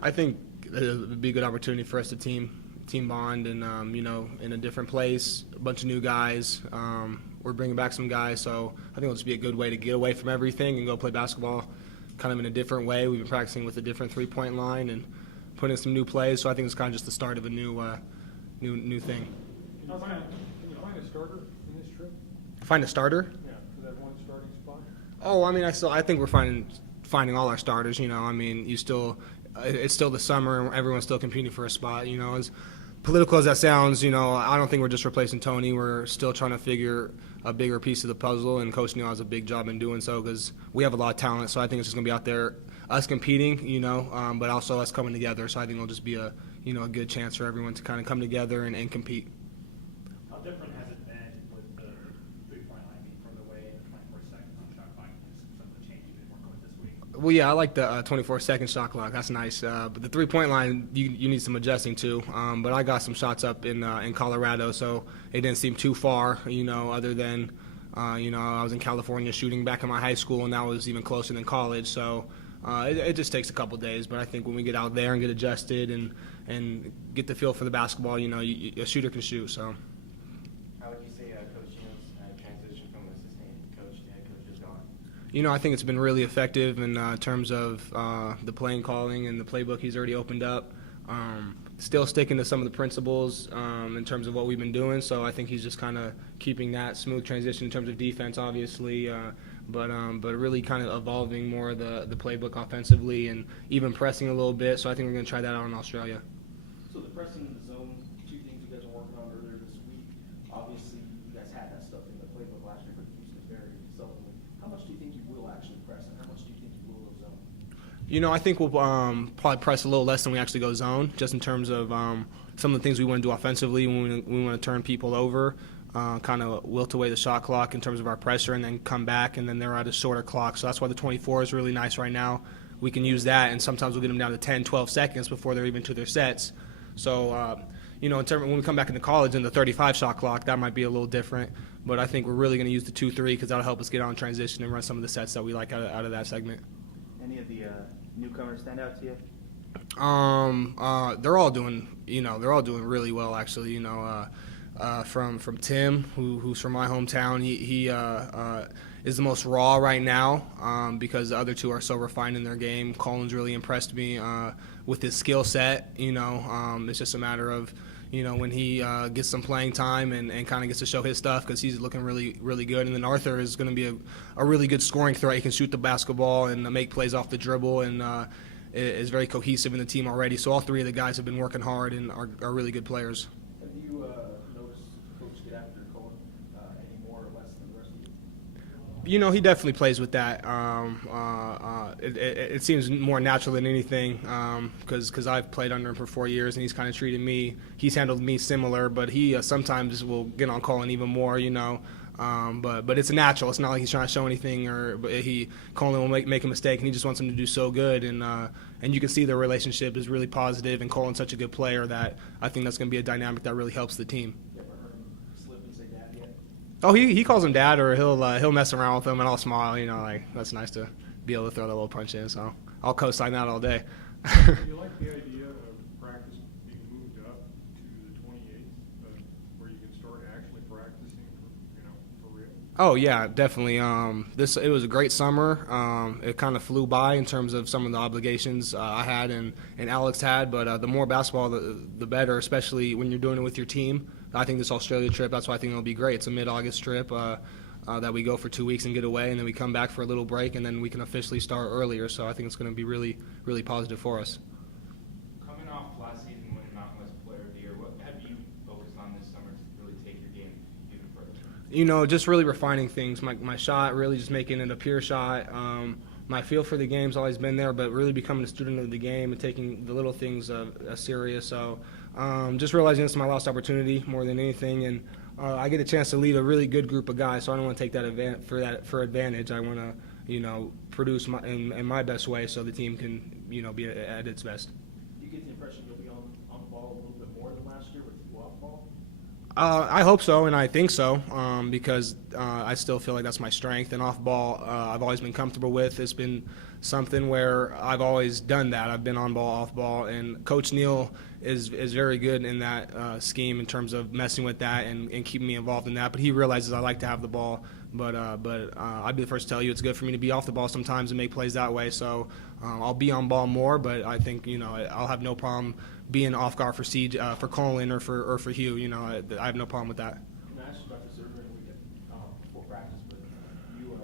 I think it would be a good opportunity for us to team bond and in a different place, a bunch of new guys. We're bringing back some guys, so I think it'll just be a good way to get away from everything and go play basketball kind of in a different way. We've been practicing with a different three-point line and putting in some new plays, so I think it's kind of just the start of a new thing. Can you find a starter in this trip? Find a starter? Yeah, for that one starting spot. Oh, I mean, I think we're finding all our starters. It's still the summer and everyone's still competing for a spot. As political as that sounds, I don't think we're just replacing Tony. We're still trying to figure a bigger piece of the puzzle, and Coach Neal has a big job in doing so because we have a lot of talent. So I think it's just going to be out there, us competing, but also us coming together. So I think it'll just be a good chance for everyone to kind of come together and compete. How different has it been with the three-point line being from the way in the 24-second shot clock and just some of the changes you've been working with this week? Well, yeah, I like the 24-second shot clock. That's nice. But the three-point line, you need some adjusting to. But I got some shots up in Colorado, so it didn't seem too far, other than, I was in California shooting back in my high school, and that was even closer than college. So it just takes a couple days. But I think when we get out there and get adjusted and get the feel for the basketball, a shooter can shoot. So. How would you say Coach Neal's transition from assistant coach to head coach has gone? I think it's been really effective in terms of the playing calling and the playbook he's already opened up. Still sticking to some of the principles in terms of what we've been doing. So I think he's just kind of keeping that smooth transition in terms of defense, obviously, but really kind of evolving more of the playbook offensively and even pressing a little bit. So I think we're going to try that out in Australia. So the pressing in the zone, two things you guys are working on earlier this week. Obviously, you guys had that stuff in the playbook last year, but used it very seldomly. How much do you think you will actually press, and how much do you think you will go zone? I think we'll probably press a little less than we actually go zone, just in terms of some of the things we want to do offensively when we want to turn people over, kind of wilt away the shot clock in terms of our pressure, and then come back, and then they're at a shorter clock. So that's why the 24 is really nice right now. We can use that, and sometimes we'll get them down to 10, 12 seconds before they're even to their sets. So, in terms of when we come back into college in the 35 shot clock, that might be a little different. But I think we're really going to use the 2-3 because that'll help us get on transition and run some of the sets that we like out of that segment. Any of the newcomers stand out to you? They're all doing really well actually. From Tim, who's from my hometown, he is the most raw right now because the other two are so refined in their game. Colin's really impressed me with his skill set. It's just a matter of when he gets some playing time and kind of gets to show his stuff because he's looking really, really good. And then Arthur is going to be a really good scoring threat. He can shoot the basketball and make plays off the dribble and is very cohesive in the team already. So all three of the guys have been working hard and are really good players. Have you noticed Coach get after Colin any more or less than the rest of you? He definitely plays with that. It seems more natural than anything because I've played under him for 4 years and he's kind of treated me. He's handled me similar, but he sometimes will get on Colin even more. But it's natural. It's not like he's trying to show anything, Colin will make a mistake, and he just wants him to do so good. And you can see their relationship is really positive, and Colin's such a good player that I think that's going to be a dynamic that really helps the team. You ever heard him slip and say dad yet? Oh, he calls him dad, or he'll mess around with him, and I'll smile. That's nice to be able to throw that little punch in. So I'll co-sign that all day. Do you like the idea of practice being moved up to the 28th, where you can start actually practicing for real? Oh yeah, definitely. It was a great summer. It kind of flew by in terms of some of the obligations I had and Alex had. But the more basketball, the better, especially when you're doing it with your team. I think this Australia trip, that's why I think it'll be great. It's a mid-August trip that we go for 2 weeks and get away, and then we come back for a little break, and then we can officially start earlier. So I think it's going to be really, really positive for us. Coming off last season winning Mountain West Player of the Year, what have you focused on this summer to really take your game even further? Just really refining things. My shot, really just making it a pure shot. My feel for the game's always been there, but really becoming a student of the game and taking the little things serious. So just realizing this is my last opportunity more than anything, and I get a chance to lead a really good group of guys. So I don't want to take that for advantage. I want to produce in my best way so the team can be at its best. Do you get the impression you'll be on the ball a little bit more than last year with you off ball? I hope so, and I think so, because I still feel like that's my strength. And off ball, I've always been comfortable with. It's been something where I've always done that. I've been on ball, off ball, and Coach Neal is very good in that scheme in terms of messing with that and keeping me involved in that. But he realizes I like to have the ball. But I'd be the first to tell you it's good for me to be off the ball sometimes and make plays that way. So I'll be on ball more, but I think I'll have no problem being off guard for Siege, for Colin or for Hugh. I have no problem with that. And I asked you about this earlier in the weekend before practice, but you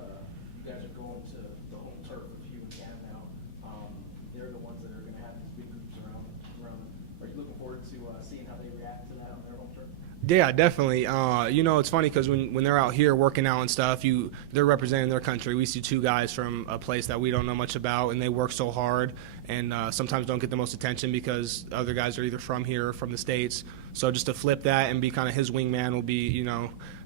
guys are going to the home turf with Hugh and Cam now. They're the ones that are going to have these big groups around them. Are you looking forward to seeing how they react to that on their home turf? Yeah, definitely. It's funny because when they're out here working out and stuff, they're representing their country. We see two guys from a place that we don't know much about, and they work so hard, and sometimes don't get the most attention because other guys are either from here or from the States. So just to flip that and be kind of his wingman will be,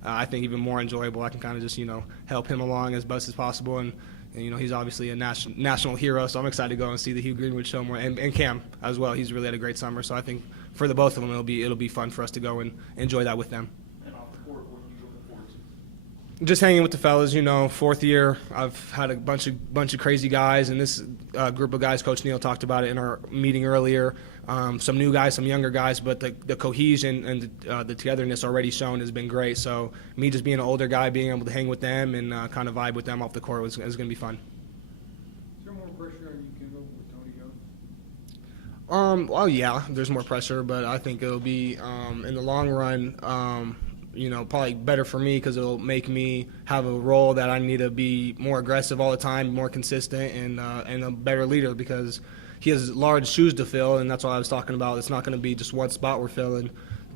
I think even more enjoyable. I can kind of just, help him along as best as possible, and he's obviously a national hero, so I'm excited to go and see the Hugh Greenwood show more, and Cam as well. He's really had a great summer, so I think for the both of them, it'll be fun for us to go and enjoy that with them. And off the court, what are you looking forward to? Just hanging with the fellas, fourth year. I've had a bunch of crazy guys, and this group of guys, Coach Neal talked about it in our meeting earlier. Some new guys, some younger guys, but the cohesion and the togetherness already shown has been great. So me just being an older guy, being able to hang with them and kind of vibe with them off the court is going to be fun. Is there more pressure on you, Kendall, with Tony going? Well, yeah, there's more pressure, but I think it'll be in the long run, probably better for me because it'll make me have a role that I need to be more aggressive all the time, more consistent, and a better leader because he has large shoes to fill, and that's what I was talking about. It's not going to be just one spot we're filling.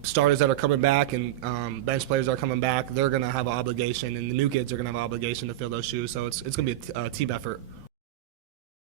Starters that are coming back and bench players that are coming back, they're going to have an obligation, and the new kids are going to have an obligation to fill those shoes. So it's going to be a team effort.